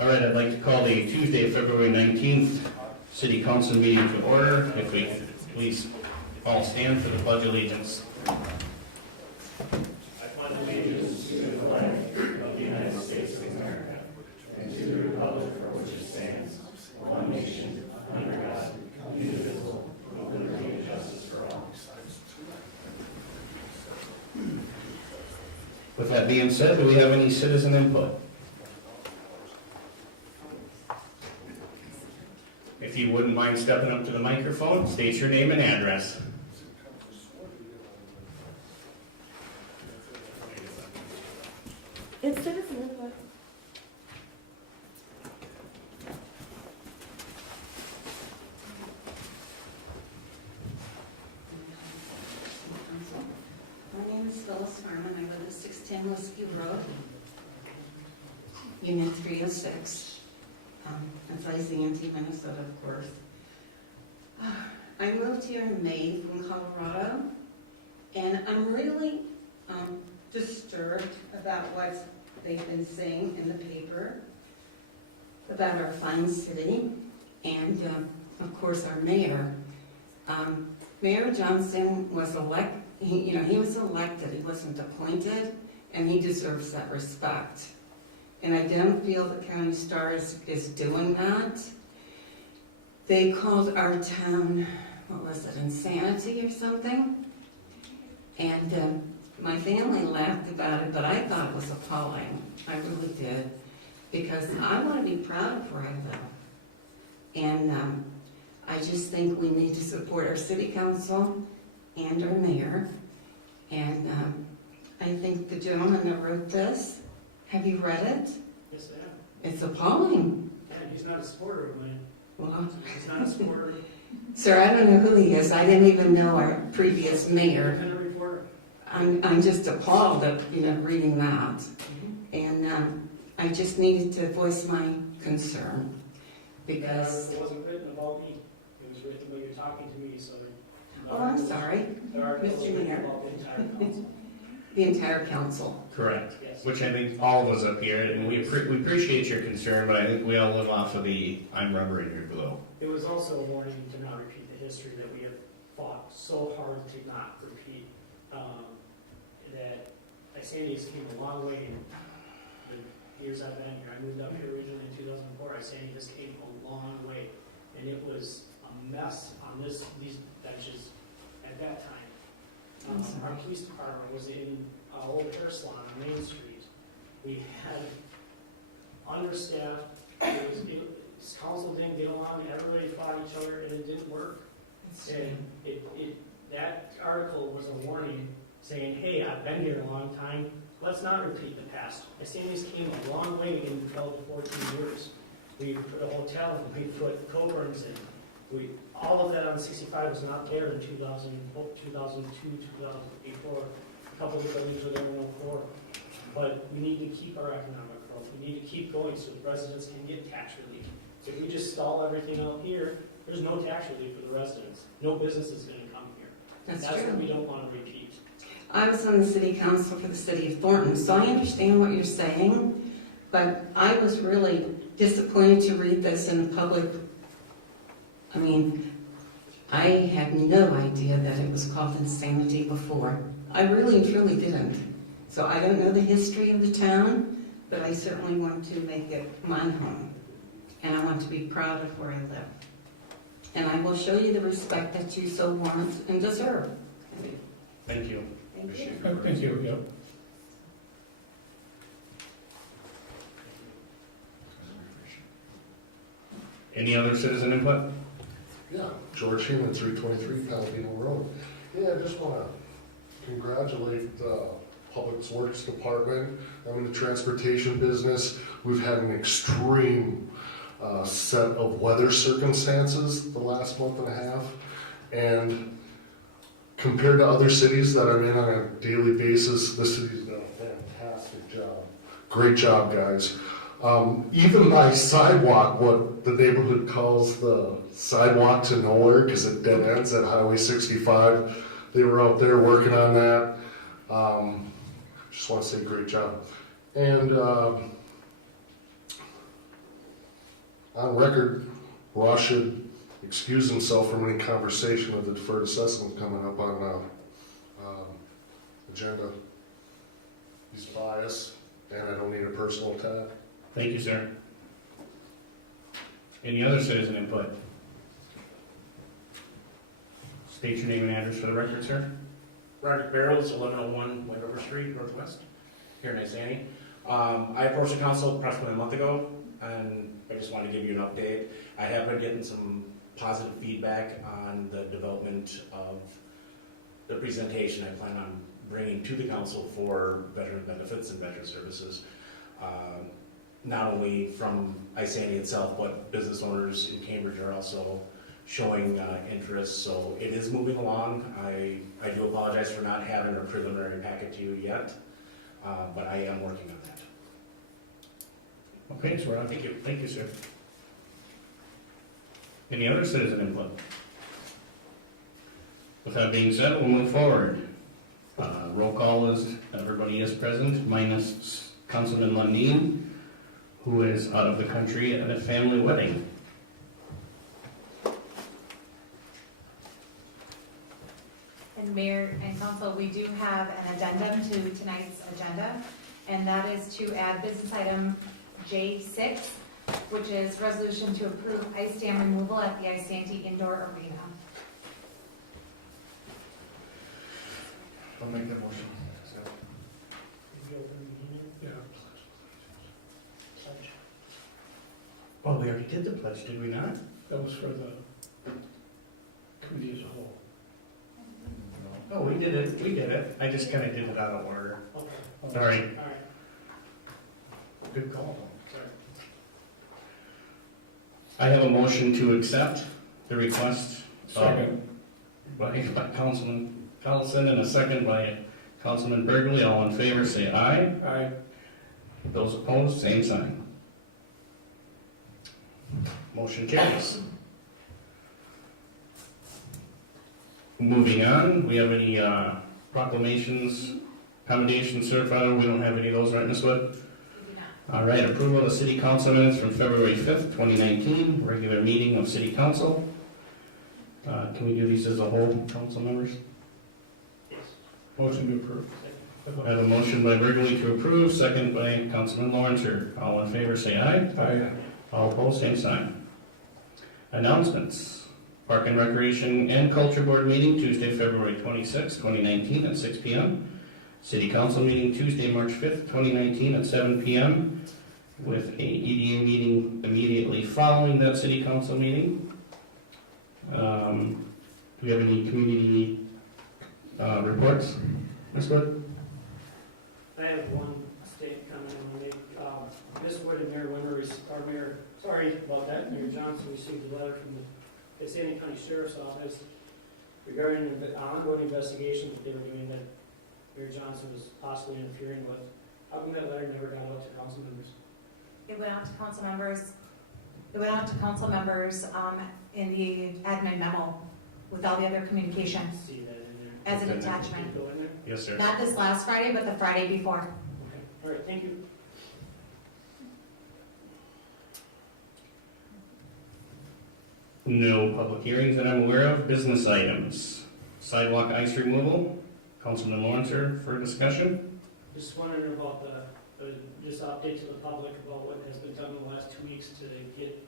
All right, I'd like to call the Tuesday, February 19th City Council meeting to order. If we could please all stand for the Pledge of Allegiance. I pledge allegiance to the flag of the United States of America and to the republic for which it stands, one nation, under God, indivisible, with liberty and justice for all. With that being said, do we have any citizen input? If you wouldn't mind stepping up to the microphone, state your name and address. It's citizen input. My name is Phyllis Harmon. I live at 610 Whiskey Road, Unit 306. That's Lysanti, Minnesota, of course. I moved here in May from Colorado, and I'm really disturbed about what they've been saying in the paper about our fine city, and of course our mayor. Mayor Johnson was elected. He was elected. He wasn't appointed, and he deserves that respect. And I don't feel that County Star is doing that. They called our town, what was it, insanity or something? And my family laughed about it, but I thought it was appalling. I really did. Because I want to be proud of where I live. And I just think we need to support our city council and our mayor. And I think the gentleman that wrote this, have you read it? Yes, I am. It's appalling. And he's not a supporter of mine. Well, He's not a supporter. sir, I don't know who he is. I didn't even know our previous mayor. Independent reporter. I'm just appalled at reading that. And I just needed to voice my concern because. It wasn't written about me. It was written, but you're talking to me, so. Oh, I'm sorry. The article was Mr. written Mayor. about the entire council. The entire council. Correct. Yes. Which I think all of us up here, and we appreciate your concern, but I think we all live off of the I'm rubber and you're glue. It was also a warning to not repeat the history that we have fought so hard to not repeat. That Isantius came a long way in the years I've been here. I moved up here originally in 2004. Isantius came a long way, and it was a mess on these benches at that time. Our police department was in an old hair salon on Main Street. We had understaffed. This council didn't get along. Everybody fought each other, and it didn't work. And that article was a warning saying, hey, I've been here a long time. Let's not repeat the past. Isantius came a long way in 12 to 14 years. We put a hotel, we put Coburn's in. All of that on 65 was not there in 2002, 2004. A couple of buildings were there in 04. But we need to keep our economic growth. We need to keep going so the residents can get tax relief. If we just stall everything out here, there's no tax relief for the residents. No business is going to come here. That's what true. we don't want to repeat. I was on the city council for the city of Thornton, so I understand what you're saying, but I was really disappointed to read this in a public. I mean, I had no idea that it was called insanity before. I really and truly didn't. So I don't know the history of the town, but I certainly want to make it my home. And I want to be proud of where I live. And I will show you the respect that you so want and deserve. Thank you. Thank you. Thank you, yep. Any other citizen input? Yeah, George Heeman, 323 Paladino Road. Yeah, I just want to congratulate the Public Works Department. I'm in the transportation business. We've had an extreme set of weather circumstances the last month and a half. And compared to other cities that I'm in on a daily basis, this city's done a fantastic job. Great job, guys. Even my sidewalk, what the neighborhood calls the sidewalk to nowhere, because it dead ends at Highway 65, they were out there working on that. Just want to say great job. And on record, Ross should excuse himself from any conversation of the deferred assessment coming up on agenda. He's biased, and I don't need a personal attack. Thank you, sir. Any other citizen input? State your name and address for the record, sir. Roderick Barrows, 1101 Wendover Street, Northwest, here in Isani. I approached the council approximately a month ago, and I just wanted to give you an update. I have been getting some positive feedback on the development of the presentation I plan on bringing to the council for veteran benefits and veteran services. Not only from Isani itself, but business owners in Cambridge are also showing interest, so it is moving along. I do apologize for not having a preliminary packet to you yet, but I am working on that. Okay, so we're on. Thank you. Thank you, sir. Any other citizen input? With that being said, we'll move forward. Roll call is, everybody is present, minus Councilman Lundin, who is out of the country at a family wedding. And Mayor and Council, we do have an addendum to tonight's agenda, and that is to add business item J6, which is resolution to approve ice dam removal at the Isanti Indoor Arena. I'll make that motion. Did you open the meeting? Yeah. Pledge. Oh, we already did the pledge, did we not? That was for the committee as a whole. Oh, we did it. I just kind of did it out of order. Okay. All right, All right, good call. sorry. I have a motion to accept the request Second. by Councilman Collison and a second by Councilman Burgley. All in favor, say aye. Aye. Those opposed, same sign. Motion carries. Moving on, we have any proclamations, commendations certified? We don't have any of those, right, Ms. Wood? We do not. All right, approval of the city council minutes from February 5th, 2019, regular meeting of city council. Can we do these as a whole, council members? Yes. Motion to approve. I have a motion by Burgley to approve, second by Councilman Lawrencer. All in favor, say aye. Aye. All opposed, same sign. Announcements. Park and Recreation and Culture Board meeting Tuesday, February 26, 2019 at 6 p.m. City Council meeting Tuesday, March 5th, 2019 at 7 p.m. with a EDA meeting immediately following that City Council meeting. Do we have any community reports? Ms. Wood? I have one state comment I want to make. Ms. Wood and Mayor Wimmer, or Mayor, sorry about that, Mayor Johnson received a letter from the Isanti County Sheriff's Office regarding an ongoing investigation that they were doing that Mayor Johnson was possibly interfering with. How come that letter never got out to council members? It went out to council members. It went out to council members in the admin memo with all the other communication See that in there? as an attachment. Go in there? Yes, sir. Not this last Friday, but the Friday before. Okay, all right, thank you. No public hearings that I'm aware of. Business items. Sidewalk ice removal. Councilman Lawrencer for discussion. Just wondering about just update to the public about what has been done in the last 2 weeks to get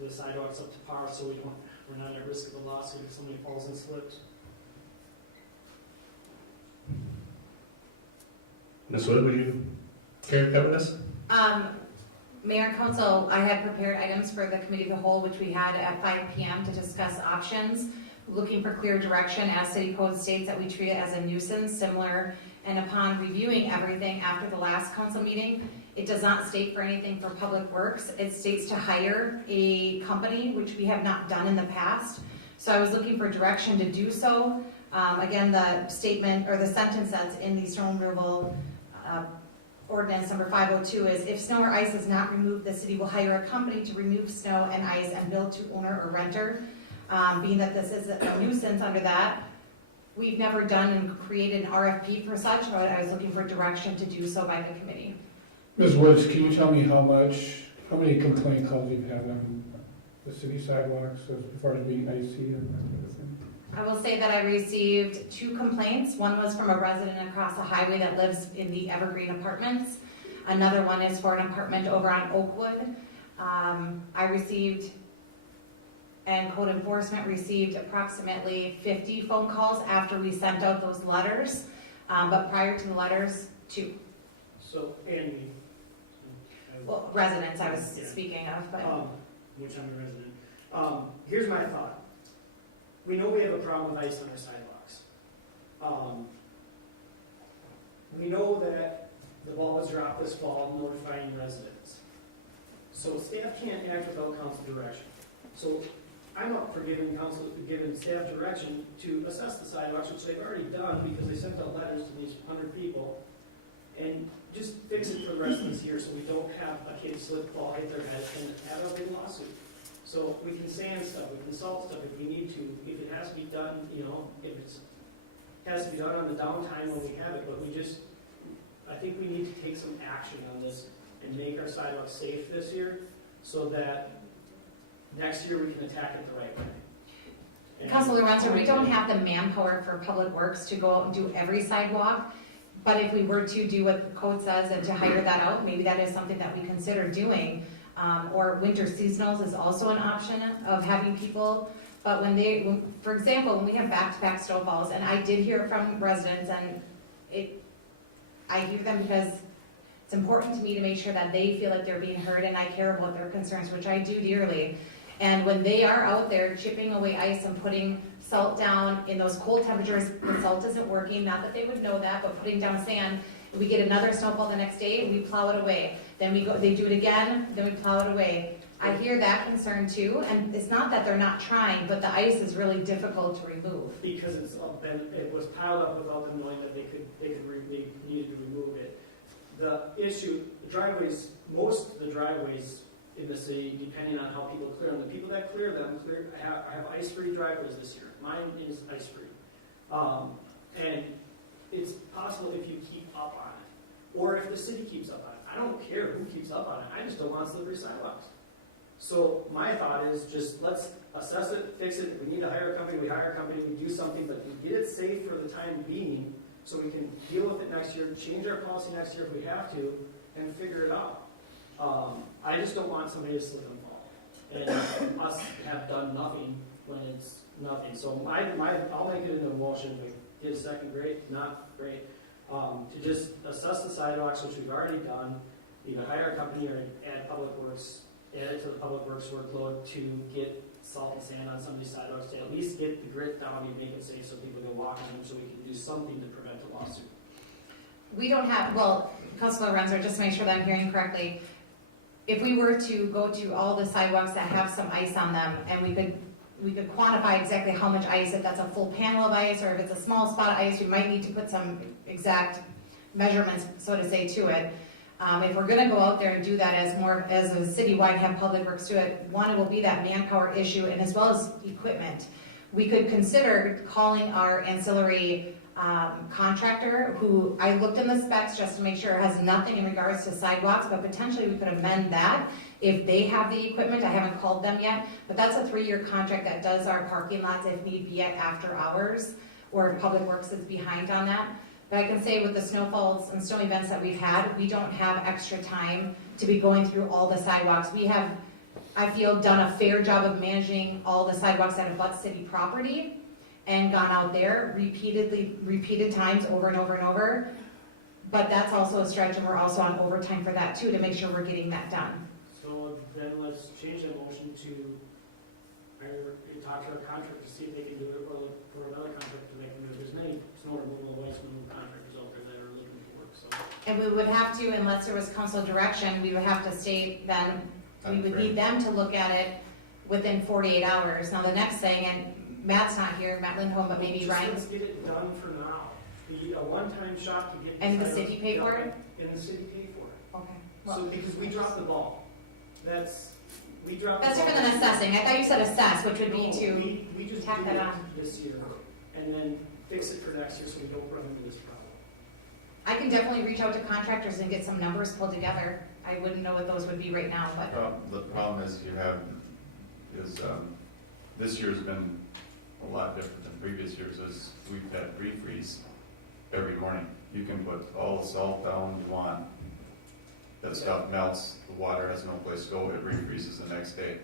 the sidewalks up to par so we're not at risk of a lawsuit if somebody falls and slips. Ms. Wood, would you care to cover this? Mayor and Council, I had prepared items for the Committee of the Whole, which we had at 5 p.m. to discuss options, looking for clear direction as city code states that we treat it as a nuisance, similar, and upon reviewing everything after the last council meeting, it does not state for anything for public works. It states to hire a company, which we have not done in the past. So I was looking for direction to do so. Again, the statement or the sentence that's in the snow removal ordinance number 502 is, if snow or ice is not removed, the city will hire a company to remove snow and ice and bill to owner or renter. Being that this is a nuisance under that, we've never done and created an RFP for such, but I was looking for direction to do so by the committee. Ms. Woods, can you tell me how much How many complaint calls you've had on the city sidewalks as far as being icy and that kind of thing? I will say that I received 2 complaints. One was from a resident across the highway that lives in the Evergreen Apartments. Another one is for an apartment over on Oakwood. I received, and code enforcement received approximately 50 phone calls after we sent out those letters. But prior to the letters, 2. So, Andy. Well, residents I was Yeah. speaking of, but. Which I'm a resident. Here's my thought. We know we have a problem with ice on our sidewalks. We know that the ball was dropped this fall notifying residents. So staff can't act without council direction. So I'm up for giving staff direction to assess the sidewalks, which they've already done because they sent out letters to these 100 people. And just fix it for the rest of this year so we don't have a kid slip, fall, hit their head, and have a big lawsuit. So we can sand stuff, we can salt stuff if we need to, if it has to be done, if it has to be done on the downtime when we have it, but I think we need to take some action on this and make our sidewalks safe this year so that next year we can attack it the right way. And- Councilor Renzer, we don't have the manpower for Public Works to go out and do every sidewalk. But if we were to do what the code says and to hire that out, maybe that is something that we consider doing. Or winter seasonals is also an option of having people. But for example, when we have back-to-back snowfalls, and I did hear from residents, and I hear them because it's important to me to make sure that they feel like they're being heard and I care about their concerns, which I do dearly. And when they are out there chipping away ice and putting salt down in those cold temperatures, the salt isn't working, not that they would know that, but putting down sand, we get another snowfall the next day, we plow it away. Then they do it again, then we plow it away. I hear that concern too, and it's not that they're not trying, but the ice is really difficult to remove. Because it was piled up without them knowing that they needed to remove it. The issue, most of the driveways in the city, depending on how people clear them, the people that clear them, I have ice-free driveways this year. Mine is ice-free. And it's possible if you keep up on it, or if the city keeps up on it. I don't care who keeps up on it, I just don't want slippery sidewalks. So my thought is just let's assess it, fix it. If we need to hire a company, we hire a company, we do something, but we get it safe for the time being so we can deal with it next year, change our policy next year if we have to, and figure it out. I just don't want somebody to slip and fall, and us have done nothing when it's nothing. So I'll make it into a motion. If we get a second, great. Not great. To just assess the sidewalks, which we've already done, either hire a company or add it to the Public Works workload to get salt and sand on some of these sidewalks to at least get the grit down and make it safe so people can walk on them, so we can do something to prevent a lawsuit. We don't have, Councilor Renzer, just to make sure that I'm hearing correctly, if we were to go to all the sidewalks that have some ice on them, and we could quantify exactly how much ice, if that's a full panel of ice, or if it's a small spot of ice, we might need to put some exact measurements, so to say, to it. If we're gonna go out there and do that as a citywide, have Public Works do it, one, it will be that manpower issue, and as well as equipment. We could consider calling our ancillary contractor, who I looked in the specs just to make sure it has nothing in regards to sidewalks, but potentially we could amend that if they have the equipment. I haven't called them yet, but that's a 3-year contract that does our parking lots if need be at after hours, or if Public Works is behind on that. But I can say with the snowfalls and snow events that we've had, we don't have extra time to be going through all the sidewalks. We have, I feel, done a fair job of managing all the sidewalks that abut city property, and gone out there repeated times over and over and over. But that's also a stretch, and we're also on overtime for that too, to make sure we're getting that done. So then let's change the motion to talk to our contractor to see if they can do it, or look for another contractor to make them do it. There's many snow removal, ice removal contractors out there that are looking for work, so. And we would have to, unless there was council direction, we would have to state then, we would need them to look at it within 48 hours. Now the next thing, and Matt's not here, Matt Lindholm, but maybe Ryan. Let's get it done for now. Be a one-time shot to get. And the city pay for it? And the city pay for it. Okay. So, because we dropped the ball. That's different than assessing. I thought you said assess, which would be to we just tack do that it on. this year, and then fix it for next year so we don't run into this problem. I can definitely reach out to contractors and get some numbers pulled together. I wouldn't know what those would be right now, but The problem is this year's been a lot different than previous years, as we've had refreeze every morning. You can put all the salt down you want, that stuff melts, the water has no place to go, it refreezes the next day.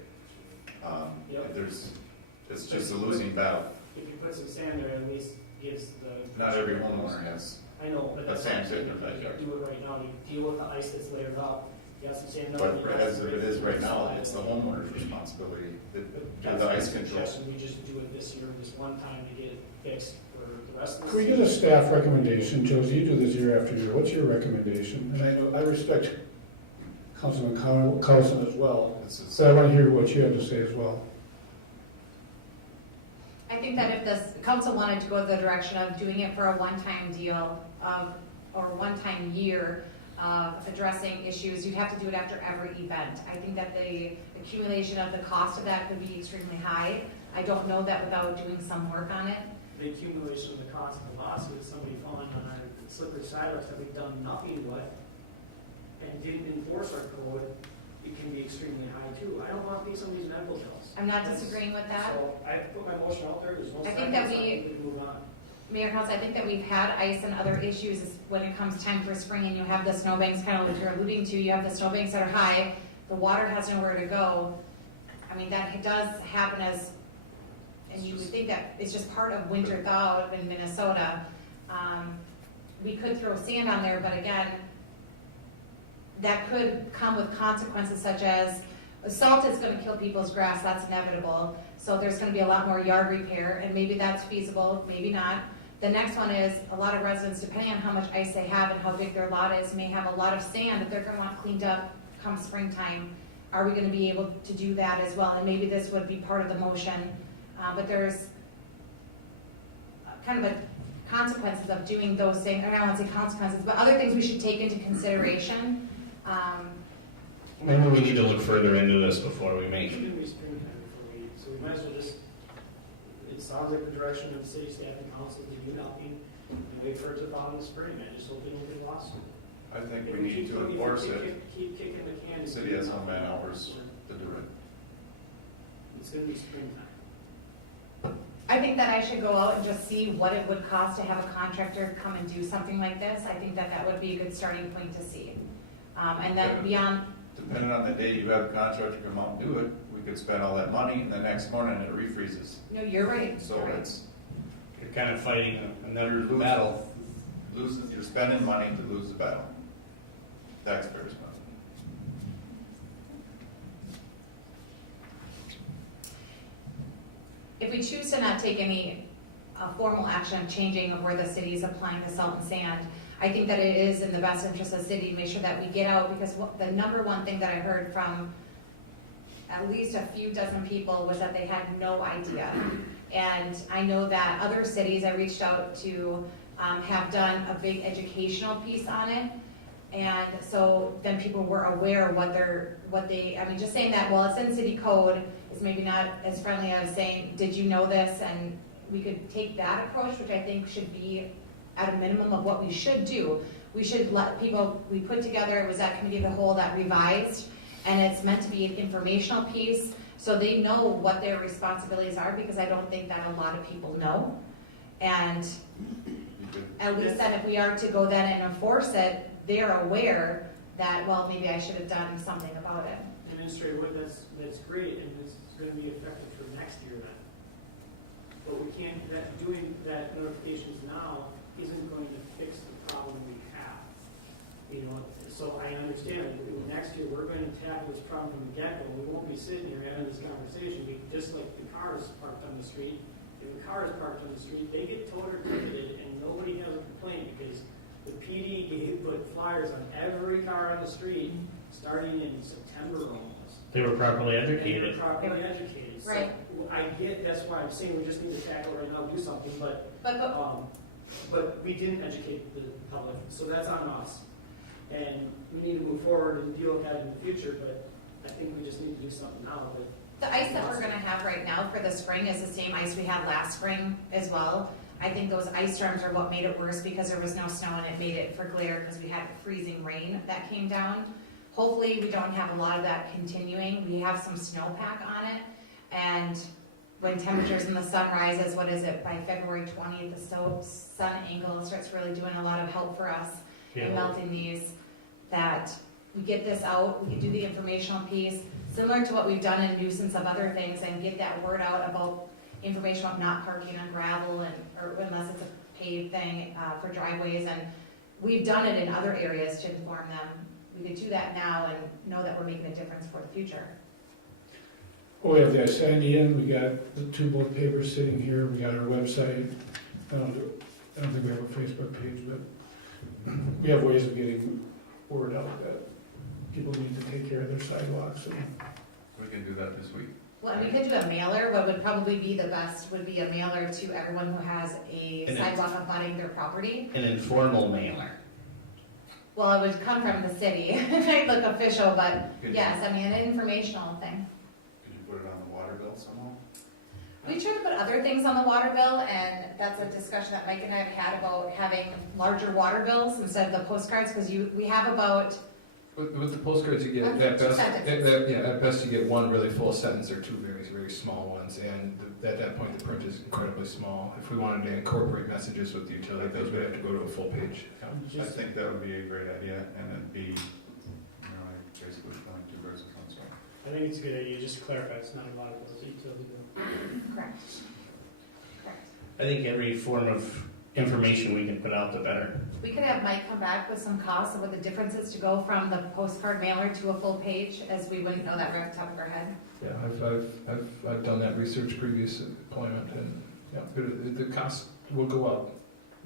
It's just a losing battle. If you put some sand there, at least gives the. Not every homeowner has. I know, but A that's. sand what I'm saying. pit in their You backyard. do it right now, you deal with the ice that's layered up, you got some sand. But as it is right now, it's the homeowner's responsibility to do the ice control. We just do it this year, just one time to get it fixed for the rest of the. Can we get a staff recommendation, Josie, you do this year after year, what's your recommendation? And I know, I respect Councilman Carlson as well, so I want to hear what you have to say as well. I think that if the council wanted to go the direction of doing it for a one-time deal or one-time year of addressing issues, you'd have to do it after every event. I think that the accumulation of the cost of that could be extremely high. I don't know that without doing some work on it. The accumulation of the cost of the lawsuit, somebody falling on our slippery sidewalks that we've done nothing with and didn't enforce our code, it can be extremely high too. I don't want to pay some of these medical bills. I'm not disagreeing with that. So I put my motion out there, there's no. I think that seconds, we- can move on. Mayor Council, I think that we've had ice and other issues when it comes time for spring and you have the snowbanks, kind of what you're alluding to, you have the snowbanks that are high, the water has nowhere to go. I mean, that does happen and you would think that it's just part of winter thaw in Minnesota. We could throw sand on there, but again, that could come with consequences such as salt is going to kill people's grass, that's inevitable. So there's going to be a lot more yard repair, and maybe that's feasible, maybe not. The next one is a lot of residents, depending on how much ice they have and how big their lot is, may have a lot of sand that they're going to want cleaned up come springtime. Are we going to be able to do that as well? And maybe this would be part of the motion, but there's kind of a consequences of doing those things. I don't want to say consequences, but other things we should take into consideration. Maybe we need to look further into this before we It's make gonna be springtime before we, so we might as well just, it sounds like the direction of the city staff and council to do nothing and wait for it to thaw in the spring. I just hope we don't get lost. I think we need to enforce it. Keep kicking the can. The city has no man hours to do it. It's gonna be springtime. I think that I should go out and just see what it would cost to have a contractor come and do something like this. I think that that would be a good starting point to see. And then beyond, Depending on the day you have a contractor come out and do it, we could spend all that money and the next morning it refreezes. no, you're right. So You're right. it's, you're kind of fighting another You're battle. you're spending money to lose the battle. Taxpayers' money. If we choose to not take any formal action of changing of where the city is applying the salt and sand, I think that it is in the best interest of the city to make sure that we get out, because the number one thing that I heard from at least a few dozen people was that they had no idea. And I know that other cities I reached out to have done a big educational piece on it. And so then people were aware I mean, just saying that, well, it's in city code is maybe not as friendly as saying, did you know this? And we could take that approach, which I think should be at a minimum of what we should do. We should let people, we put together, it was that committee of the whole that revised, and it's meant to be an informational piece, so they know what their responsibilities are, because I don't think that a lot of people know. And at least then if we are to go then and enforce it, they're aware that, well, maybe I should have done something about it. Administrator Wood, that's great, and it's gonna be effective for next year then. But we can't, doing that notifications now isn't going to fix the problem we have. You know, so I understand, next year, we're going to tackle this problem from the get-go. We won't be sitting here having this conversation, just like the cars parked on the street. If the car is parked on the street, they get towed or ticketed, and nobody has a complaint, because the PD put flyers on every car on the street, starting in September almost. They were properly And educated. they're properly educated. Right. So I get, that's why I'm saying we just need to tackle it right now, do something, but we didn't educate the public, so that's on us. And we need to move forward and deal with that in the future, but I think we just need to do something now. But The ice that we're gonna have right now for the spring is the same ice we had last spring as well. I think those ice storms are what made it worse, because there was no snow and it made it for glare, because we had freezing rain that came down. Hopefully, we don't have a lot of that continuing. We have some snowpack on it, and when temperatures in the sun rises, what is it, by February 20th, the sun angle starts really doing a lot of help for us in melting these, that we get this out, we can do the informational piece, similar to what we've done in nuisance of other things, and get that word out about information about not parking on gravel, and, or unless it's a paved thing, for driveways, and we've done it in other areas to inform them. We could do that now and know that we're making a difference for the future. Well, we have the Isandy in, we got the 2 board papers sitting here, we got our website. I don't think we have a Facebook page, but we have ways of getting word out that people need to take care of their sidewalks. And We can do that this week. Well, and we could do a mailer. What would probably be the best would be a mailer to everyone who has a And sidewalk abutting their property. An informal mailer. Well, it would come from the city. It might look official, but Could you- yes, I mean, an informational thing. Could you put it on the water bill somehow? We try to put other things on the water bill, and that's a discussion that Mike and I have had about having larger water bills instead of the postcards, because we have about, With the postcards, you get, That's at two best, sentences. yeah, at best you get one really full sentence or 2 very, very small ones, and at that point, the print is incredibly small. If we wanted to incorporate messages with the utility bills, we'd have to go to a full page. I think that would be a great idea, and it'd be, like basically killing 2 birds with 1 stone. I think it's a good idea, just to clarify, it's not a lot of those utility bill. correct. Correct. I think every form of information we can put out, the better. We could have Mike come back with some costs of what the difference is to go from the postcard mailer to a full page, as we wouldn't know that right off the top of our head. Yeah, I've done that research previous employment, and, yeah, the cost will go up,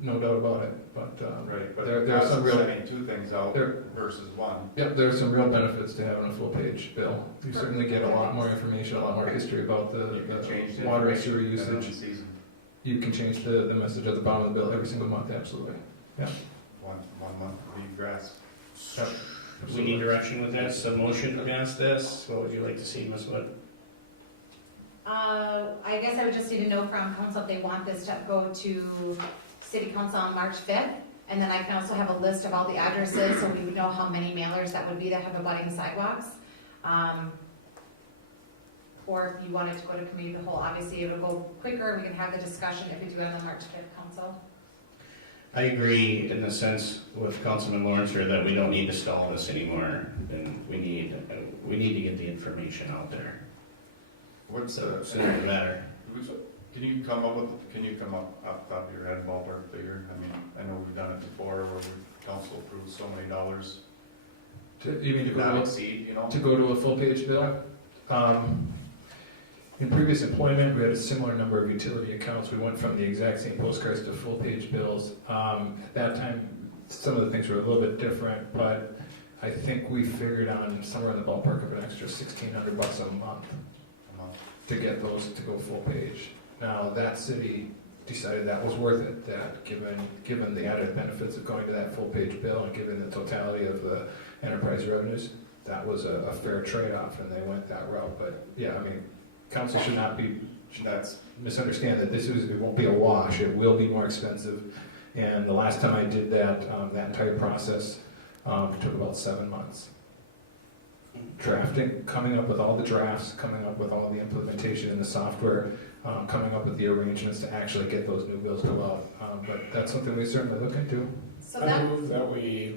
no doubt about it, but, Right, but there there are some real, sending 2 things out there, versus 1. yeah, there are some real benefits to having a full page bill. You certainly get a lot more information, a lot more history about You can change the the water and information sewer depending on usage. the season. You can change the message at the bottom of the bill every single month, absolutely. One month would be grass. Yep. We need direction with this, a motion against this. What would you like to see, Ms. Wood? I guess I would just need to know from council if they want this to go to city council on March 5th. And then I can also have a list of all the addresses, so we would know how many mailers that would be that have abutting sidewalks. Or if you wanted to go to committee of the whole, obviously it would go quicker, we can have the discussion if we do it on the March 5th council. I agree in the sense with Councilman Lawrence here that we don't need to stall this anymore, and we need to get the information out there. What's So the, sooner the better. can you come up off the top of your head ballpark figure? I mean, I know we've done it before where council approves so many dollars. You mean to Not go exceed, you know? to go to a full page bill? In previous employment, we had a similar number of utility accounts. We went from the exact same postcards to full page bills. At that time, some of the things were a little bit different, but I think we figured on somewhere in the ballpark of an extra $1,600 a month to get those to go full page. Now, that city decided that was worth it, that given the added benefits of going to that full page bill and given the totality of the enterprise revenues, that was a fair trade-off, and they went that route. But yeah, I mean, council should not misunderstand that it won't be a wash. It will be more expensive. And the last time I did that, that entire process took about 7 months. Drafting, coming up with all the drafts, coming up with all the implementation in the software, coming up with the arrangements to actually get those new bills go out. But that's something we certainly look into. So I that, move that we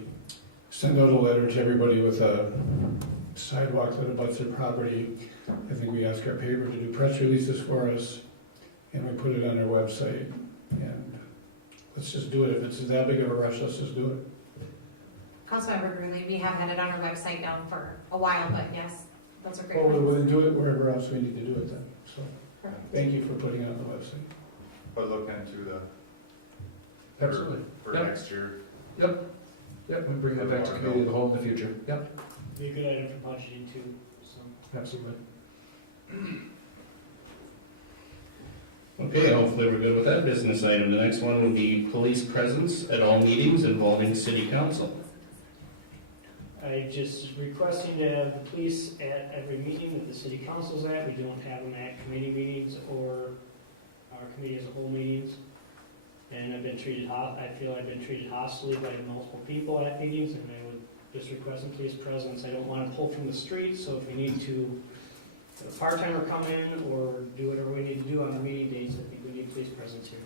send out a letter to everybody with a sidewalk that abuts their property. I think we ask our paper to do press releases for us, and we put it on our website. And let's just do it. If it's that big of a rush, let's just do it. Councilmember Greenlee, we have had it on our website now for a while, but yes, those are great Well, points. we'll do it wherever else we need to do it then. So, thank you for putting it on the website. But look into Absolutely. for Yep. next year. Yep, we bring that back to committee of the whole in the future. Yep, Be a good item for budgeting too, so. absolutely. Okay, hopefully we're good with that business item. The next one will be police presence at all meetings involving city council. I just requesting to have the police at every meeting that the city council's at. We don't have them at committee meetings or our committee as a whole meetings. And I feel I've been treated hostilely by multiple people at meetings, and I would just requesting police presence. I don't want to pull from the streets, so if we need to have a part-timer come in or do whatever we need to do on the meeting dates, I think we need police presence here.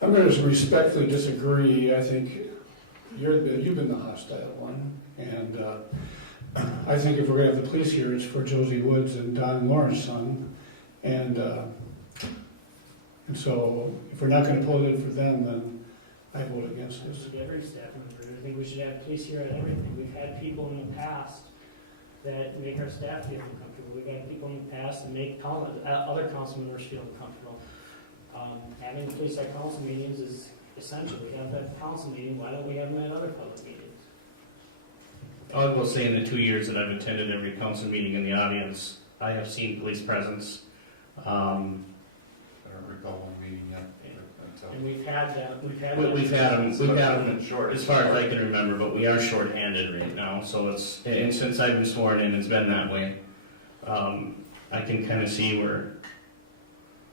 I'm going to respectfully disagree. I think you've been the hostile one, and I think if we're going to have the police here, it's for Josie Woods and Don Lawrence's son, and so if we're not going to pull it in for them, then I vote against We this. should every staff member. I think we should have police here at everything. We've had people in the past that make our staff feel uncomfortable. We've had people in the past that make other council members feel uncomfortable. Having the police at council meetings is essential. We have that council meeting, why don't we have them at other public meetings? I will say in the 2 years that I've attended every council meeting in the audience, I have seen police presence. I don't recall one meeting yet. And we've had that. We've had them Short. as far as I can remember, but we are short-handed right now, so and since I've been sworn in, it's been that way. I can kind of see where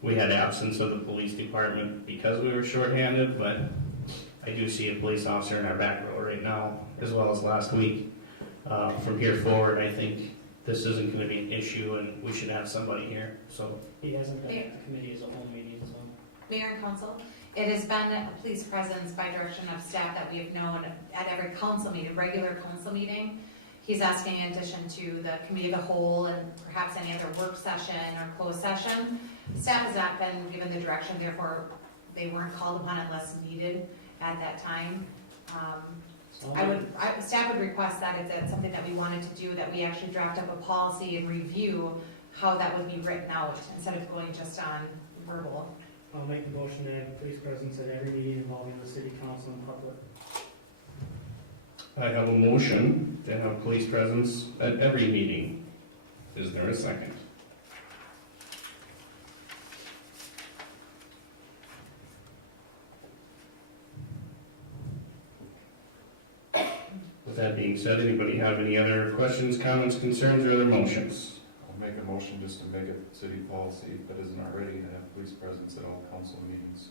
we had absence of the police department because we were short-handed, but I do see a police officer in our back row right now, as well as last week. From here forward, I think this isn't going to be an issue, and we should have somebody here, so. He hasn't been at the committee as a whole meeting, so. Mayor and council, it has been a police presence by direction of staff that we have known at every council meeting, regular council meeting. He's asking in addition to the committee of the whole and perhaps any other work session or closed session. Staff has not been given the direction, therefore they weren't called upon unless needed at that time. Staff would request that if that's something that we wanted to do, that we actually draft up a policy and review how that would be written out instead of going just on verbal. I'll make the motion to have police presence at every meeting involving the city council and public. I have a motion to have police presence at every meeting. Is there a second? With that being said, anybody have any other questions, comments, concerns, or other motions? I'll make a motion just to make it city policy, if it isn't already, to have police presence at all council meetings.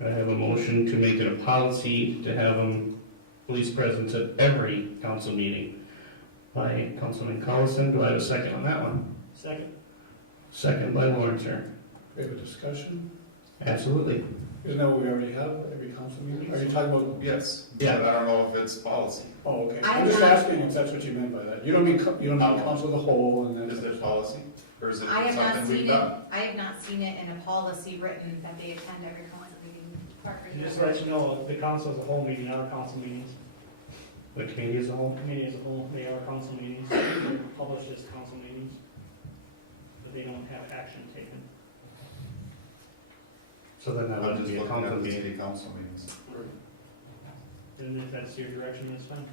I have a motion to make it a policy to have police presence at every council meeting by Councilman Collison. Do I have a second on that one? Second. Second by Lawrencer. We have a discussion. Absolutely. Isn't that what we already have at every council meeting? Are you talking about? Yes, Yeah. but I don't know if it's policy. Oh, okay. I I'm just have- asking if that's what you meant by that. You don't mean council of the whole and then. Is it policy, or is it I have not something seen we've it, done? I have not seen it in a policy written that they attend every council meeting. And just to let you know, the council as a whole meeting, our council meetings, The committee as a whole? committee as a whole, they are council meetings, they're published as council meetings, but they don't have action taken. So then that I'm would just be a looking council at the meeting. city council meetings. And if that's your direction, that's fine.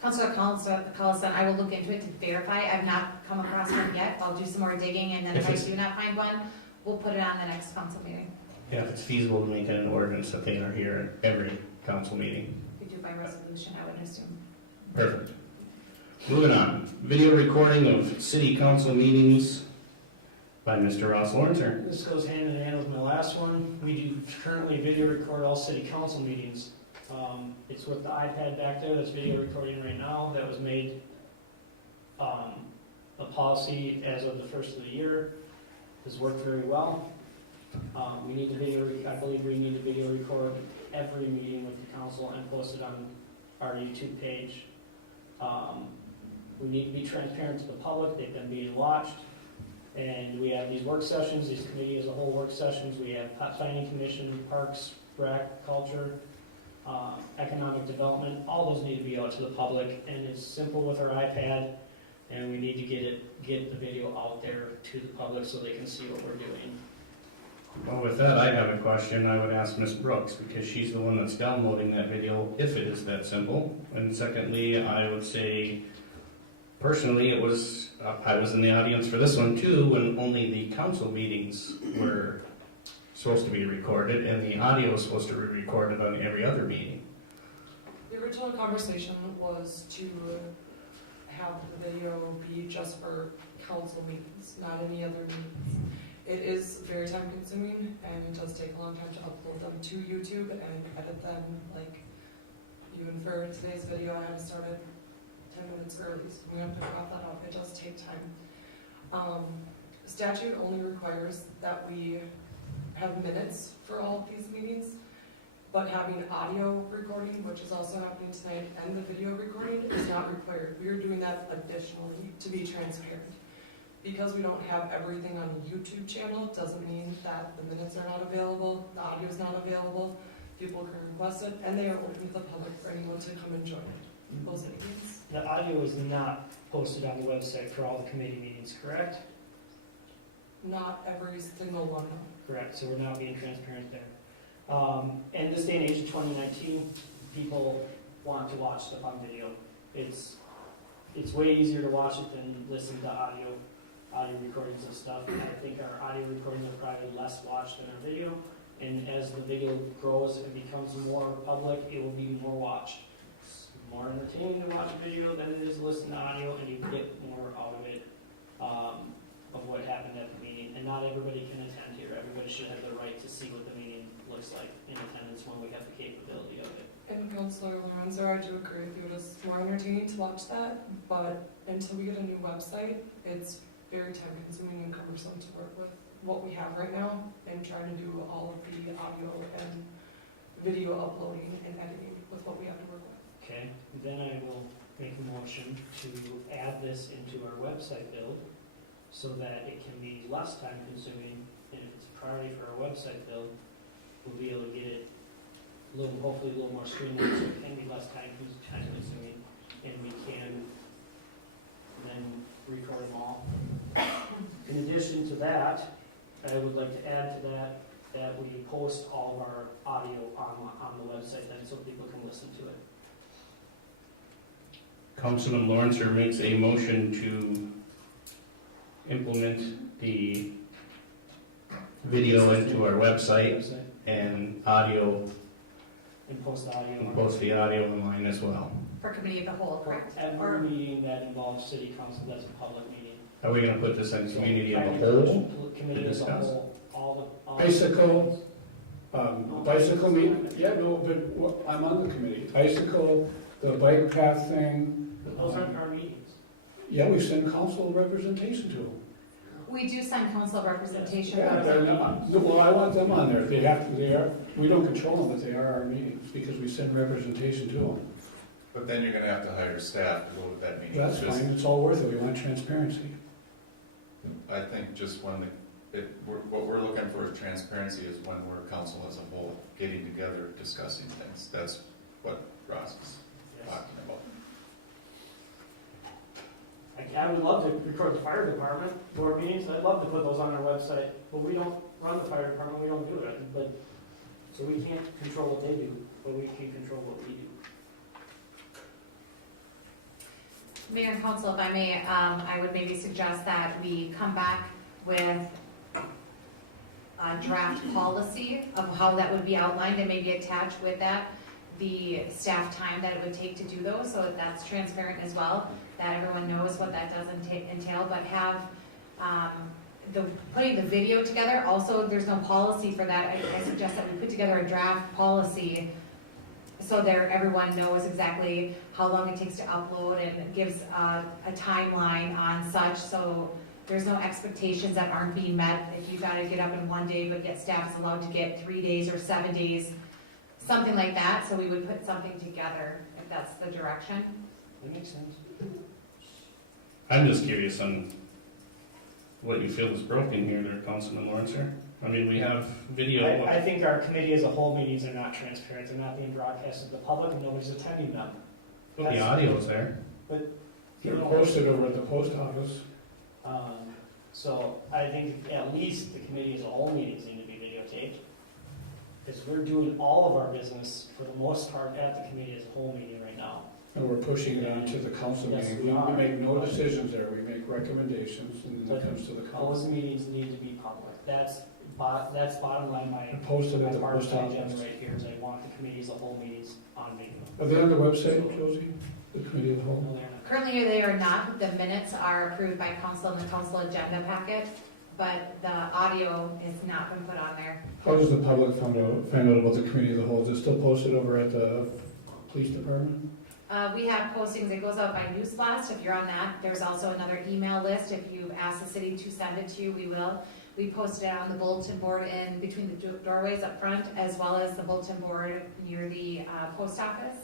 Councilor Collison, I will look into it to verify. I've not come across one yet. I'll do some more digging, and then if I do not find one, we'll put it on the next council meeting. Yeah, if it's feasible to make it an ordinance that they are here at every council meeting. We do by resolution, I would assume. Perfect. Moving on. Video recording of city council meetings by Mr. Ross Lawrencer. This goes hand in hand with my last one. We do currently video record all city council meetings. It's with the iPad back there that's video recording right now. That was made a policy as of the first of the year. Has worked very well. We need to I believe we need to video record every meeting with the council and post it on our YouTube page. We need to be transparent to the public. They've been being watched. And we have these work sessions, these committee as a whole work sessions. We have planning commission, parks, rec, culture, economic development. All those need to be out to the public, and it's simple with our iPad. And we need to get the video out there to the public so they can see what we're doing. Well, with that, I have a question. I would ask Ms. Brooks, because she's the one that's downloading that video, if it is that simple. And secondly, I would say, personally, I was in the audience for this one too, when only the council meetings were supposed to be recorded, and the audio was supposed to be recorded on every other meeting. The original conversation was to have the video be just for council meetings, not any other meetings. It is very time consuming and it does take a long time to upload them to YouTube and edit them. Like, Even for today's video, I had started 10 minutes early, so we have to wrap that up. It does take time. Statute only requires that we have minutes for all of these meetings, but having audio recording, which is also happening tonight, and the video recording is not required. We are doing that additionally to be transparent. Because we don't have everything on a YouTube channel, doesn't mean that the minutes are not available, the audio is not available. People can request it, and they are open to the public for anyone to come and join those meetings. The audio is not posted on the website for all the committee meetings, correct? Not every single one, no. Correct, so we're not being transparent there. In this day and age of 2019, people want to watch stuff on video. It's way easier to watch it than listen to audio recordings of stuff. I think our audio recordings are probably less watched than our video. And as the video grows and becomes more public, it will be more watched. It's more entertaining to watch a video than it is to listen to audio, and you get more out of it, of what happened at the meeting. And not everybody can attend here. Everybody should have the right to see what the meeting looks like in attendance when we have the capability of it. And Councilor Lorenzo, I do agree with you. It is more entertaining to watch that, but until we get a new website, it's very time consuming and cumbersome to work with what we have right now and trying to do all of the audio and video uploading and editing with what we have to work with. Okay, then I will make a motion to add this into our website build so that it can be less time consuming. And if it's a priority for our website build, we'll be able to get it hopefully a little more streamlined so it can be less time consuming, and we can then record them all. In addition to that, I would like to add to that we post all of our audio on the website then so people can listen to it. Councilman Lawrence makes a motion to implement the video into our website and audio, And post audio. and post the audio online as well. For committee of the whole, correct? Every meeting that involves city council, that's a public meeting. Are we gonna put this in community of the whole? Committee as a discuss? whole, all the. Bicycle, bicycle meet, yeah, no, but I'm on the committee. Bicycle, the bike path thing, Those aren't our meetings. yeah, we send council representation to them. We do send council representation. Yeah, they're not, well, I want them on there. They have to, they are, we don't control them, but they are our meetings because we send representation to them. But then you're gonna have to hire staff to go with that meeting. That's Just- fine, it's all worth it. We want transparency. I think just when what we're looking for is transparency is when we're council as a whole getting together, discussing things. That's what Ross is Yes. talking about. I would love to record the fire department board meetings. I'd love to put those on our website, but we don't run the fire department. We don't do it. But so we can't control what they do, but we can control what we do. Mayor and council, if I may, I would maybe suggest that we come back with a draft policy of how that would be outlined and maybe attach with that the staff time that it would take to do those, so that that's transparent as well, that everyone knows what that does entail, but have putting the video together, also, there's no policy for that. I suggest that we put together a draft policy so there everyone knows exactly how long it takes to upload and gives a timeline on such, so there's no expectations that aren't being met. If you gotta get up in one day, but yet staff is allowed to get 3 days or 7 days, something like that, so we would put something together, if that's the direction. That makes sense. I'm just curious on what you feel is broken here there, Councilman Lawrence. I mean, we have video. I think our committee as a whole meetings are not transparent. They're not being broadcast to the public, and nobody's attending them. Well, the audio is there. They're posted over at the post office. So I think at least the committee as a whole meetings need to be videotaped. Because we're doing all of our business, for the most part, at the committee as a whole meeting right now. And we're pushing it on to the council Yes, meeting. we are. We make no decisions there. We make recommendations and then it comes to the council. Those meetings need to be public. That's bottom line. And posted at the My post agenda office. right here is I want the committee as a whole meetings on video. Are they on the website, Josie? The committee of the whole? No, they're not. Currently, they are not, the minutes are approved by council in the council agenda packet, but the audio has not been put on there. How does the public find out about the committee of the whole? Is it still posted over at the police department? We have postings, it goes out by News Blast, if you're on that. There's also another email list, if you ask the city to send it to you, we will. We post it on the bulletin board in between the doorways up front, as well as the bulletin board near the post office,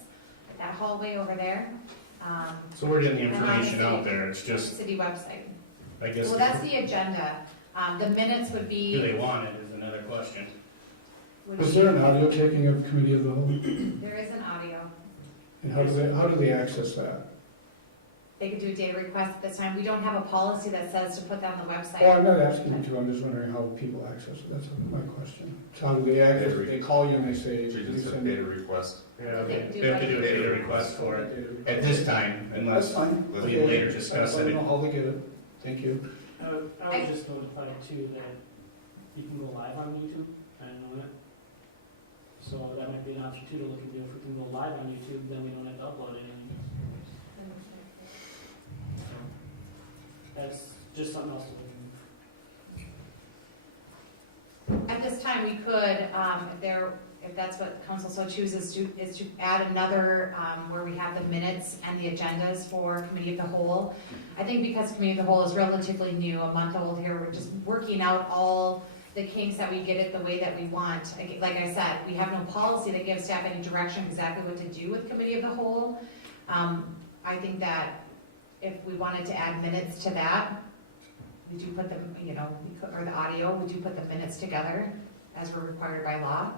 that hallway over there. So we're getting the And on the information out city- there, it's just, City website. I guess, Well, that's the agenda. The minutes would do be. they want it is another question. would Was be- there an audio taking of committee of the whole? There is an audio. And how do they access that? They could do a data request at this time. We don't have a policy that says to put that on the Oh, website. I'm not asking you to, I'm just wondering how people access it, that's my question. So how do they access it? They call you and they say. We you just send- have data request. Yeah, They they have to do a data request for it at this time, That's unless fine. we Okay. later discuss I don't it. know how they get it. Thank you. I would just notify too that you can go live on YouTube, I didn't know that. So that might be an option too to look into, if we can go live on YouTube, then we don't have to upload anything. That's just something else to look into. At this time, we could, if that's what council so chooses, is to add another, where we have the minutes and the agendas for committee of the whole. I think because committee of the whole is relatively new, a month old here, we're just working out all the kinks that we get it the way that we want. Like I said, we have no policy that gives staff any direction exactly what to do with committee of the whole. I think that if we wanted to add minutes to that, we do put them, or the audio, we do put the minutes together as we're required by law.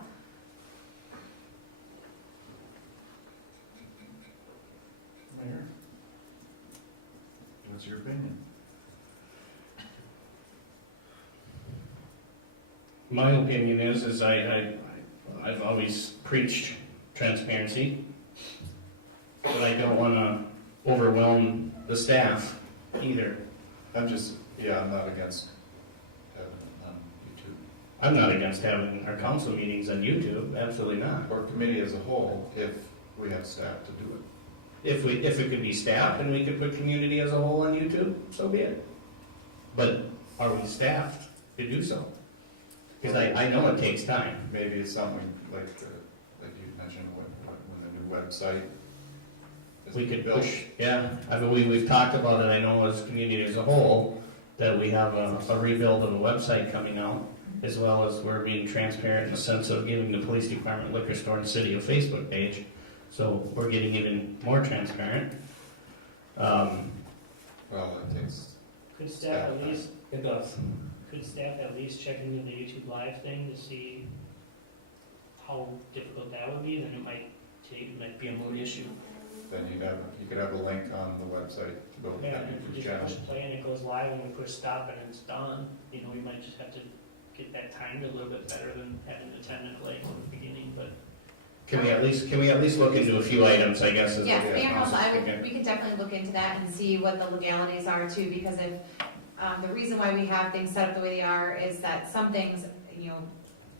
Mayor? What's your opinion? My opinion is I've always preached transparency, but I don't want to overwhelm the staff either. I'm not against having it on YouTube. I'm not against having our council meetings on YouTube, absolutely not. Or committee as a whole, if we have staff to do it. If it could be staffed and we could put community as a whole on YouTube, so be it. But are we staffed to do so? Because I know it takes time. Maybe it's something like you mentioned, when the new website is We could built. push, yeah, I mean, we've talked about it, I know as a community as a whole, that we have a rebuild of a website coming out, as well as we're being transparent in the sense of giving the police department, liquor store, and city a Facebook page. So we're getting even more transparent. Well, it takes. Could staff at least, It does. could staff at least check into the YouTube live thing to see how difficult that would be, then it might be a moot issue. Then you could have a link on the website to go to Yeah, that and if YouTube you channel. just push play and it goes live and we push stop and it's done, we might just have to get that timed a little bit better than having the 10-minute delay from the beginning, but. Can we at least look into a few items, I guess, is Yes, the Mayor Council, process. we can definitely look into that and see what the legalities are too, because if, the reason why we have things set up the way they are is that some things,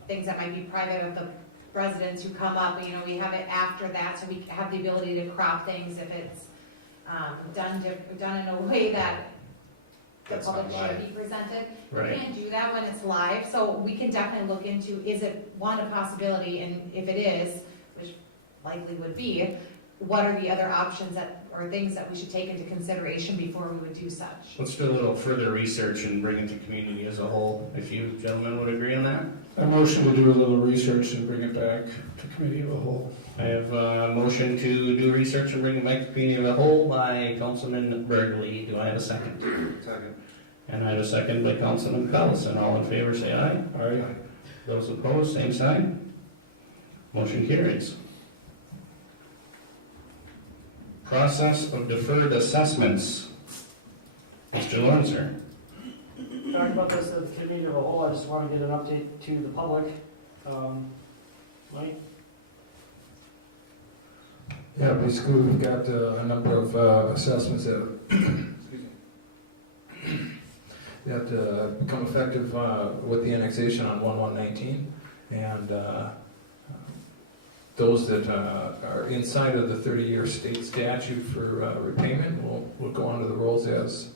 things that might be private of the residents who come up, we have it after that, so we have the ability to crop things if it's, done in a way that the That's public not should be presented. We Right. can't do that when it's live, so we can definitely look into, is it one, a possibility, and if it is, which likely would be, what are the other options or things that we should take into consideration before we would do such? Let's do a little further research and bring it to community as a whole, if you gentlemen would agree on that. I motion to do a little research and bring it back to committee of the whole. I have a motion to do research and bring it back to community of the whole by Councilman Burgley. Do I have a second? Second. And I have a second by Councilman Collison. All in favor, say aye. Aye. Those opposed, same sign. Motion carries. Process of deferred assessments. Mr. Lawrencer. Talked about this at the committee of a whole, I just want to get an update to the public. Mike? Yeah, basically, we've got a number of assessments that, that become effective with the annexation on 1/1/19, and those that are inside of the 30-year state statute for repayment will go onto the rolls as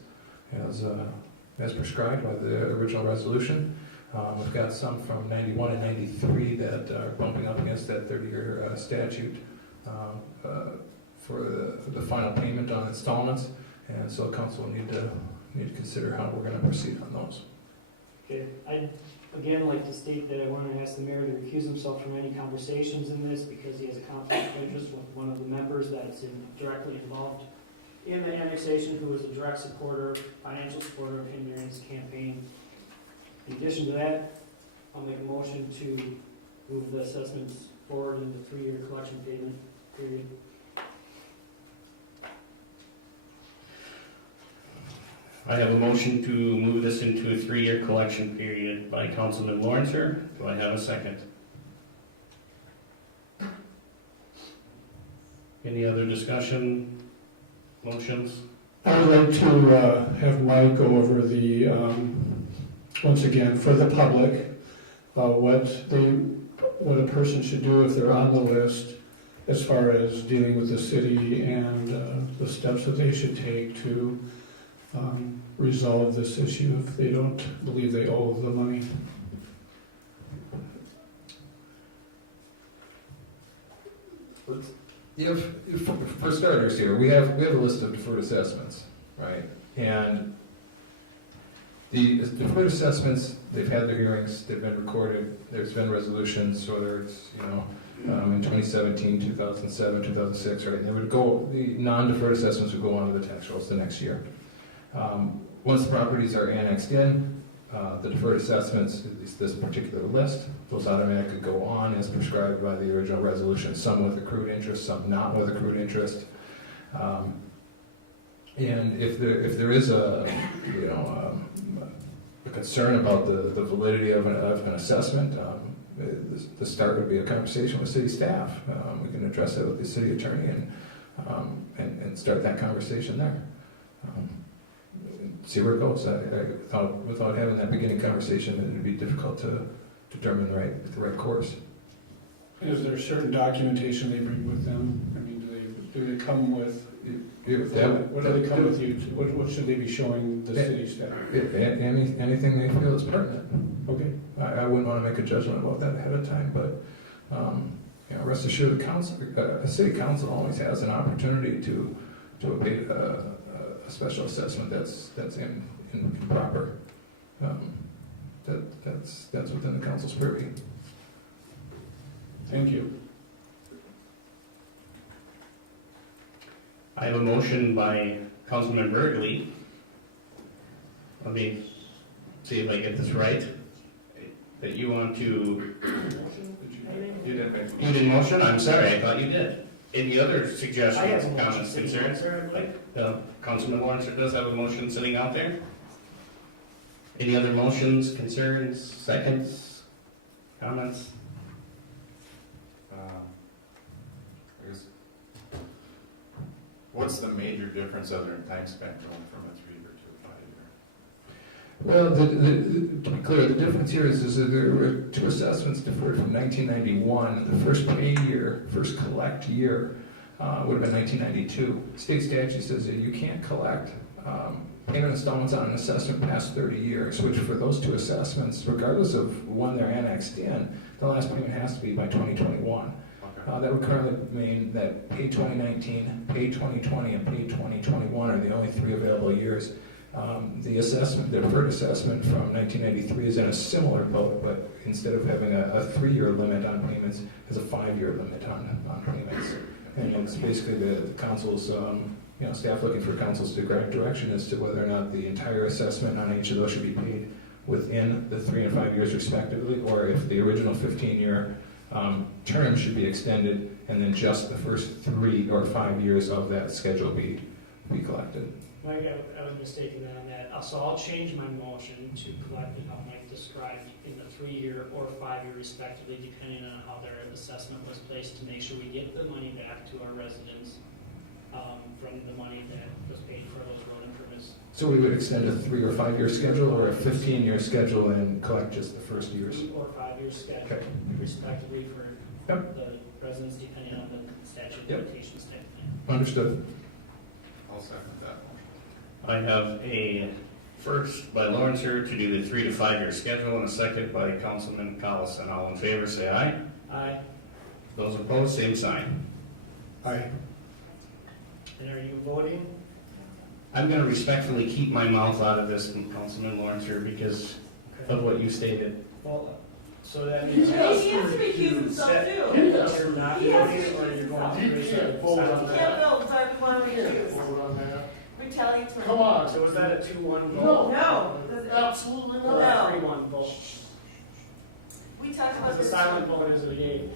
prescribed by the original resolution. We've got some from 91 and 93 that are bumping up against that 30-year statute for the final payment on installments, and so council will need to consider how we're going to proceed on those. Okay, I'd again like to state that I want to ask the mayor to recuse himself from any conversations in this because he has a conflict of interest with one of the members that's directly involved in the annexation, who is a direct supporter, financial supporter of him during his campaign. In addition to that, I'll make a motion to move the assessments forward in the 3-year collection payment period. I have a motion to move this into a 3-year collection period by Councilman Lawrencer. Do I have a second? Any other discussion, motions? I would like to have Mike go over the, once again, for the public, what a person should do if they're on the list as far as dealing with the city and the steps that they should take to resolve this issue if they don't believe they owe the money. If for starters here, we have a list of deferred assessments, right? And the deferred assessments, they've had their hearings, they've been recorded, there's been resolutions, whether it's, in 2017, 2007, 2006, right? The non-deferred assessments would go on to the tax rolls the next year. Once the properties are annexed in, the deferred assessments, at least this particular list, those automatically go on as prescribed by the original resolution, some with accrued interest, some not with accrued interest. And if there is a concern about the validity of an assessment, the start would be a conversation with city staff. We can address it with the city attorney and start that conversation there. See where it goes. Without having that beginning conversation, it would be difficult to determine the right course. Is there certain documentation they bring with them? I mean, do they come with? What do they come with you? What should they be showing the city staff? Anything they feel is pertinent. Okay. I wouldn't want to make a judgment about that ahead of time, but rest assured, the city council always has an opportunity to abate a special assessment that's improper. That's within the council's purview. Thank you. I have a motion by Councilman Burgley. Let me see if I get this right. That you want to... You didn't make You did motion? I'm sorry, I thought you did. Any other I have suggestions, a motion, comments, City concerns? Manager, I believe. Councilman Lawrence does have a motion sitting out there. Any other motions, concerns, seconds, comments? What's the major difference other than time spent going from a 3-year to a 5-year? Well, to be clear, the difference here is that there were 2 assessments deferred from 1991. The first first collect year would have been 1992. State statute says that you can't collect payment installments on an assessment past 30 years, which for those 2 assessments, regardless of when they're annexed in, the last payment has to be by 2021. That would currently mean that pay 2019, pay 2020, and pay 2021 are the only 3 available years. The deferred assessment from 1993 is in a similar boat, but instead of having a 3-year limit on payments, has a 5-year limit on payments. And it's basically the council's, staff looking for council's direction as to whether or not the entire assessment on each of those should be paid within the 3 and 5 years respectively, or if the original 15-year term should be extended, and then just the first 3 or 5 years of that schedule be collected. Mike, I was mistaken on that. So I'll change my motion to collect it how Mike described in the 3-year or 5-year respectively, depending on how their assessment was placed, to make sure we get the money back to our residents from the money that was paid for those road improvements. So we would extend a 3 or 5 year schedule, or a 15-year schedule, and collect just the first years? 3 or 5-year schedule, Okay. respectively, for Yep. the residents, depending on the statute of Yep. limitations type thing. Understood. I'll second that motion. I have a first by Lawrencer to do the 3 to 5-year schedule, and a second by Councilman Collison. All in favor, say aye. Aye. Those opposed, same sign. Aye. And are you voting? I'm gonna respectfully keep my mouth out of this, Councilman Lawrence, here, because Okay. of what you stated. Well, so that means. He has to recuse himself that too. You're not He has voting, or you're going to raise your vote on silent You vote? can't vote, so I want to recuse. Vote on that. Retaliatory. Come on. So was that a 2-1 No. vote? No. Absolutely Or not. a 3-1 vote? We talked about Because a this. silent vote is a yea.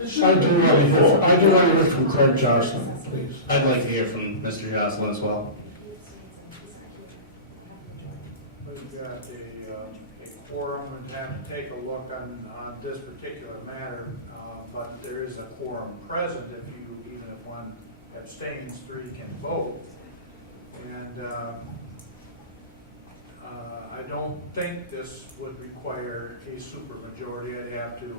It should I be do want to hear, vote. I do want to hear from Clerk Jocelyn, please. I'd like to hear from Mr. Jocelyn as well. We've got a quorum and have to take a look on this particular matter, but there is a quorum present if you, even if one abstains, 3 can vote. And I don't think this would require a supermajority. I'd have to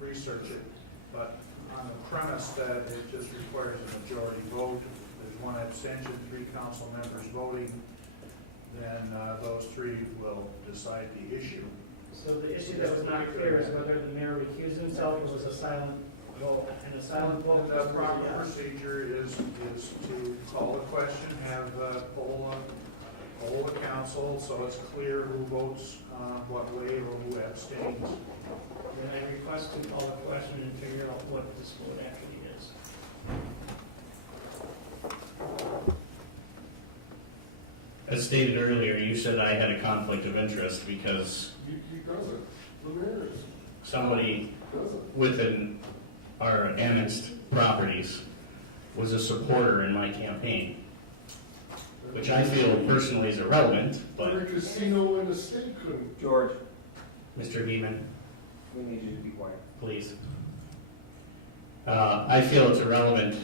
research it, but on the premise that it just requires a majority vote, there's 1 abstention, 3 council members voting, then those 3 will decide the issue. So the issue that was not clear is whether the mayor recused himself or was a silent vote. And a silent vote The was proper yes. procedure is to call the question, have poll the council, so it's clear who votes what way or who abstains. Then I request to call the question and figure out what this vote actually is. As stated earlier, you said I had a conflict of interest because He doesn't. The mayor somebody doesn't. within our annexed properties was a supporter in my campaign, which I feel personally is irrelevant, but Every casino in the state couldn't. George, Mr. Beeman, we need you to be quiet. please. I feel it's irrelevant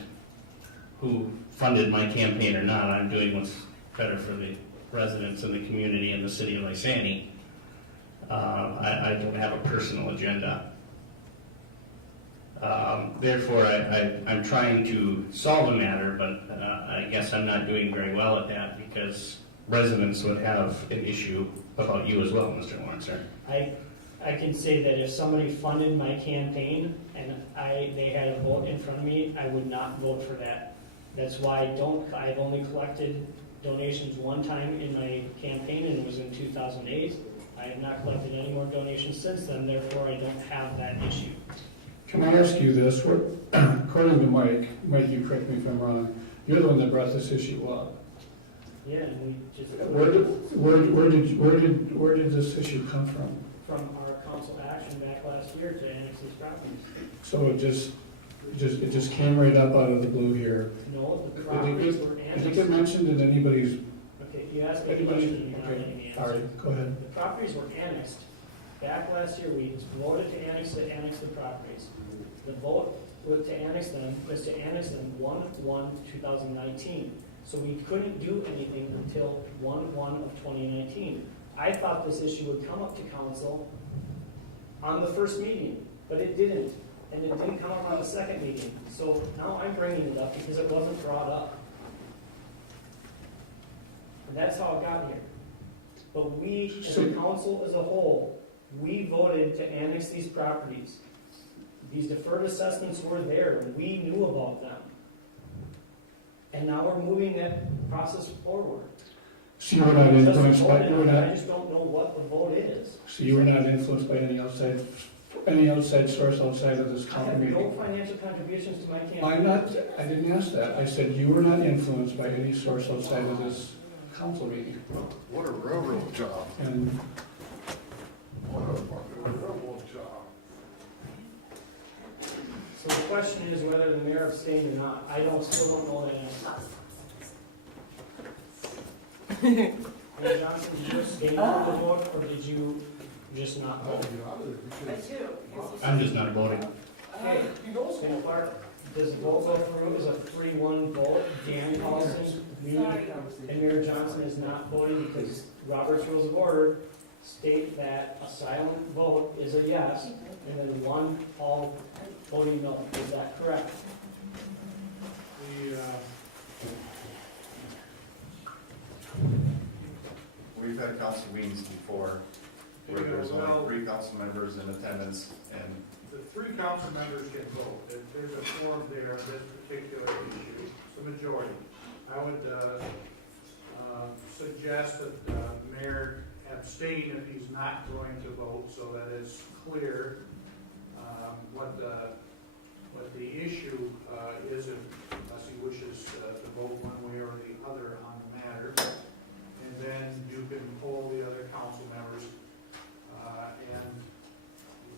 who funded my campaign or not. I'm doing what's better for the residents and the community in the city of Lysani. I don't have a personal agenda. Therefore, I'm trying to solve a matter, but I guess I'm not doing very well at that because residents would have an issue about you as well, Mr. Lawrence. I can say that if somebody funded my campaign and they had a vote in front of me, I would not vote for that. That's why I've only collected donations 1 time in my campaign, and it was in 2008. I have not collected any more donations since then, therefore I don't have that issue. Can I ask you this? According to Mike, you correct me if I'm wrong, you're the one that brought this issue up. Yeah, and we just, Where did this issue come from? from our council action back last year to annex these properties. So it just came right up out of the blue here. No, the Did properties were it get annexed. mentioned in anybody's, Okay, you asked me a question and you're not letting me all answer. right, go ahead. The properties were annexed. Back last year, we voted to annex the properties. The vote was to annex them 1/1/2019. So we couldn't do anything until 1/1/2019. I thought this issue would come up to council on the first meeting, but it didn't. And it didn't come up on the second meeting. So now I'm bringing it up because it wasn't brought up. And that's how it got here. But we, as a council as a whole, we voted to annex these properties. These deferred assessments were there, and we knew about them. And now we're moving that process forward. So you were not influenced by, I just don't know what the vote is. so you were not influenced by any outside source outside of this I council have no meeting? financial contributions to my campaign. I didn't ask that. I said you were not influenced by any source outside of this council meeting. What a railroad job. And What a fucking railroad job. So the question is whether the mayor abstained or not. I still don't know that answer. Mayor Johnson, did you abstain from the vote, or did you just not I'll vote? get out of there I because do. I'm just not voting. Okay, he knows. St. Clark, does the vote go through as a 3-1 vote? Dan Paulson, me, and Mayor Johnson is not voting because Robert's Rules of Order state that a silent vote is a yes, and then 1 all voting no. Is that correct? We've had council meetings before where there's only 3 council members in attendance and the three council members can vote. There's a quorum there on this particular issue. It's the majority. I would suggest that the mayor abstain if he's not going to vote, so that it's clear what the issue is, unless he wishes to vote one way or the other on the matter. And then you can poll the other council members and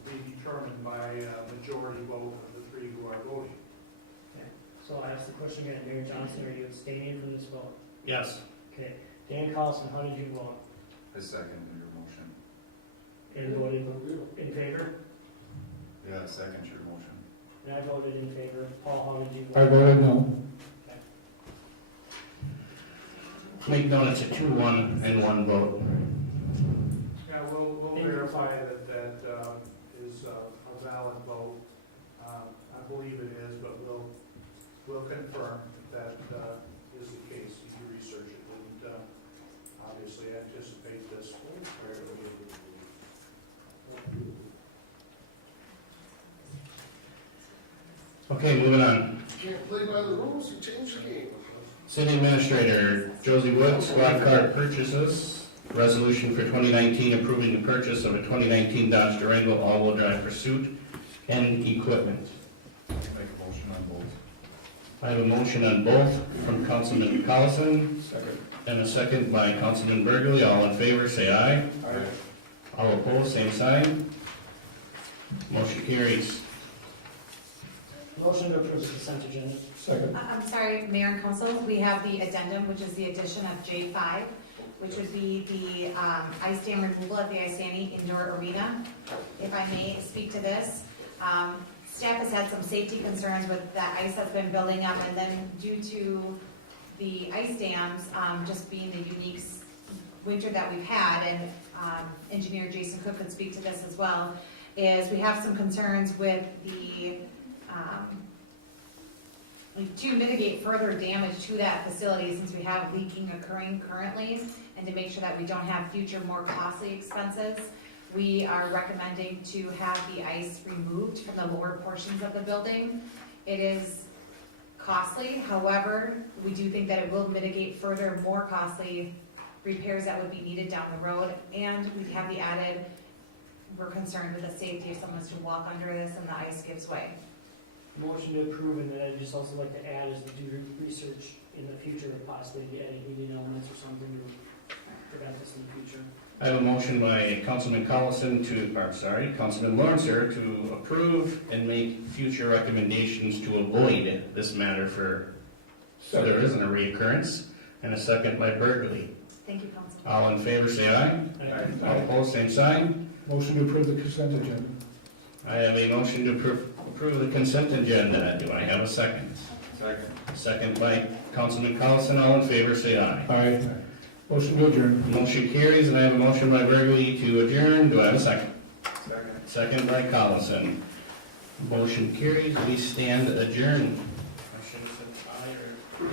be determined by a majority vote of the three who are voting. Okay. So I asked the question again, Mayor Johnson, are you abstaining from this vote? Yes. Okay. Dan Carlson, how did you vote? I second your motion. And voted in favor? Yeah, I second your motion. And I voted in favor. Paul, how did you I vote? voted no. Make note it's a 2-1 and 1 vote. Yeah, we'll verify that is a valid vote. I believe it is, but we'll confirm that is the case if you research it. And obviously anticipate this. Okay, moving on. Can't play by the rules, you change the game. City Administrator Josie Wood, squad car purchases. Resolution for 2019 approving the purchase of a 2019 Dodge Durango all-wheel drive pursuit and equipment. Make a motion on both. I have a motion on both from Councilman Collison Second. and a second by Councilman Burgley. All in favor, say aye. Aye. All opposed, same sign. Motion carries. Motion to approve the consent agenda. Second. I'm sorry, Mayor and Council, we have the addendum, which is the addition of J5, which would be the ice dam removal at the Isani Indoor Arena. If I may speak to this, staff has had some safety concerns with the ice that's been building up, and then due to the ice dams just being the unique winter that we've had, and engineer Jason Cook could speak to this as well, is we have some concerns with the to mitigate further damage to that facility, since we have leaking occurring currently, and to make sure that we don't have future more costly expenses, we are recommending to have the ice removed from the lower portions of the building. It is costly, however, we do think that it will mitigate further more costly repairs that would be needed down the road, and we have the added, we're concerned with the safety if someone's to walk under this and the ice gives way. Motion to approve, and then I'd just also like to add is to do research in the future and possibly get any heating elements or something to prevent this in the future. I have a motion by Councilman Collison Councilman Lawrencer to approve and make future recommendations to avoid this matter so there isn't a reoccurrence, and a second by Burgley. Thank you, Council. All in favor, say aye. All opposed, same sign. Motion to approve the consent agenda. I have a motion to approve the consent agenda. Do I have a second? Second. Second by Councilman Collison. All in favor, say aye. Aye. Motion to adjourn. Motion carries, and I have a motion by Burgley to adjourn. Do I have a second? Second. Second by Collison. Motion carries. We stand adjourned. I should have said aye or...